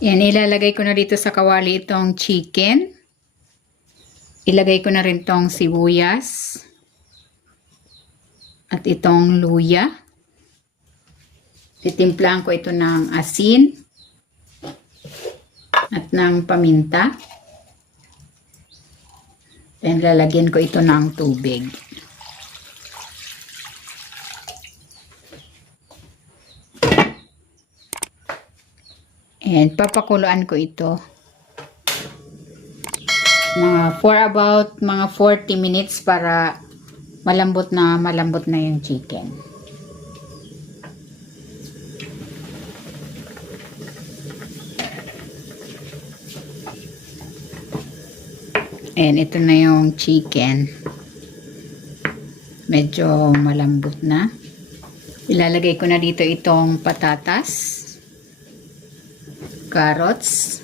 Yan, ilalagay ko na dito sa kawali itong chicken. Ilagay ko na rin itong sibuyas. At itong luya. Titimplahan ko ito ng asin. At ng paminta. Then lalagyan ko ito ng tubig. And papakuluan ko ito. For about mga 40 minutes para malambot na yung chicken. And ito na yung chicken. Medyo malambot na. Ilalagay ko na dito itong patatas. Carrots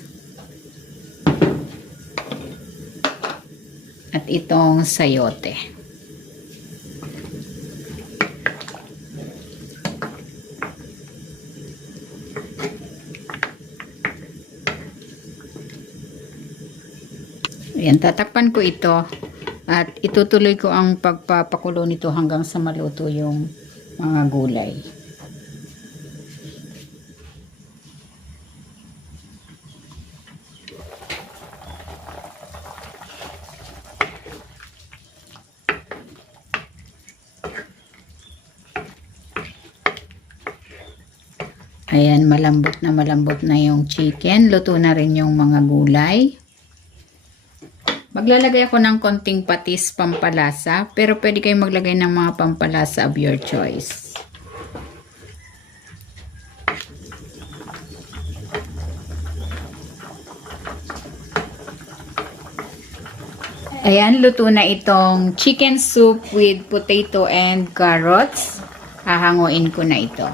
at itong sayote. Ayan, tatakpan ko ito at itutuloy ko ang pagpapakulo nito hanggang sa maluto yung mga gulay. Ayan, malambot na yung chicken. Luto na rin yung mga gulay. Maglalagay ako ng konting patis pampalasa, pero pwede kayong maglagay ng mga pampalasa of your choice. Ayan, luto na itong chicken soup with potato and carrots. Hahanguin ko na ito.